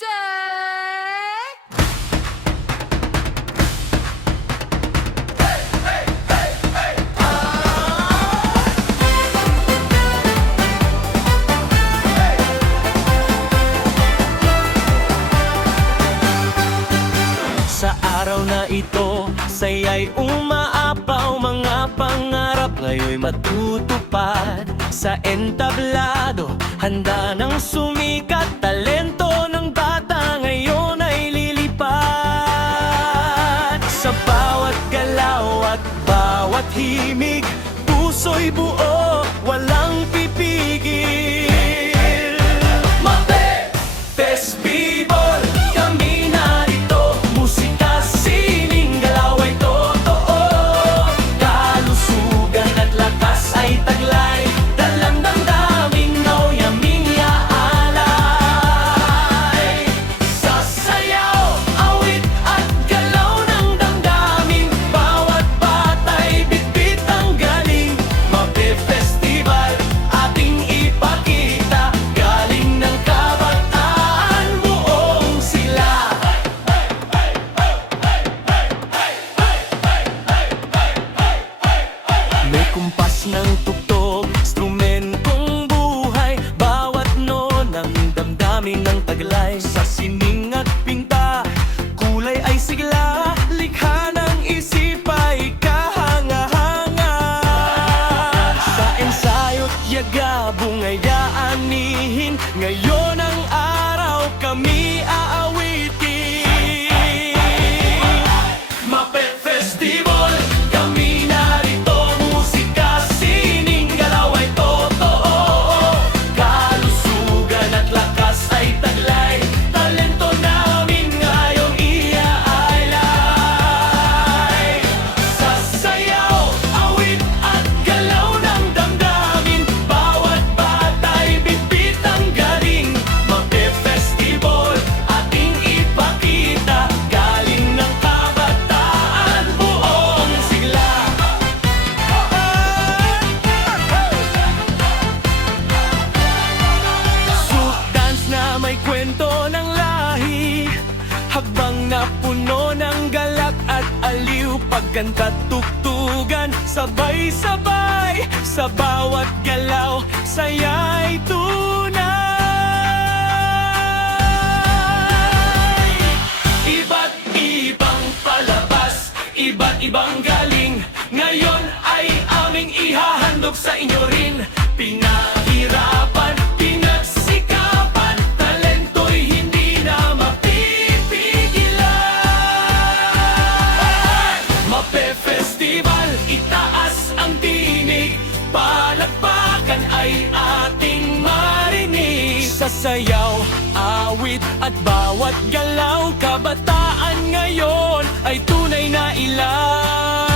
Sa araw na ito, saya'y umaapaw, mga pangarap ngayon'y matutupad. Sa entablado, handa ng sumikat, talento ng bata ngayon ay lilipad. Sa bawat galaw at bawat himig, puso'y buo, walang pipigil. Mape Festival, kami narito, musika, sining, galaw ay totoo. Kalusugan at lakas ay taglay, dalang damdaming nauyaming yaalay. Sasayaw, awit at galaw ng damdamin, bawat bata'y bitbit ang galing. Mape Festival, ating ipakita, galing ng kabataan, buong sila. May kumpas ng tugtog, instrumentong buhay, bawat nonang damdamin ng taglay. Sa sining at pinta, kulay ay sigla, likha ng isip ay kahanga-hanga. Sa ensayo't yaga, bungayaanihin, ngayon ang araw kami aawitin. Mape Festival, kami narito, musika, sining, galaw ay totoo. Kalusugan at lakas ay taglay, talento namin ngayong iaalay. Sasayaw, awit at galaw ng damdamin, bawat bata'y bitbit ang galing. Mape Festival, ating ipakita, galing ng kabataan, buong sigla. Souk dance na may kwento ng lahi, hakbang na puno ng galak at aliw, pagkanta't tugtugan, sabay-sabay, sa bawat galaw, saya'y tunay. Iba't ibang palabas, iba't ibang galing, ngayon ay aming ihahandog sa inyo rin. Pinahirapan, pinagsikapan, talento'y hindi na mapipigilan. Mape Festival, itaas ang tinig, palakpakan ay ating marinig. Sa sayaw, awit at bawat galaw, kabataan ngayon ay tunay na ilan.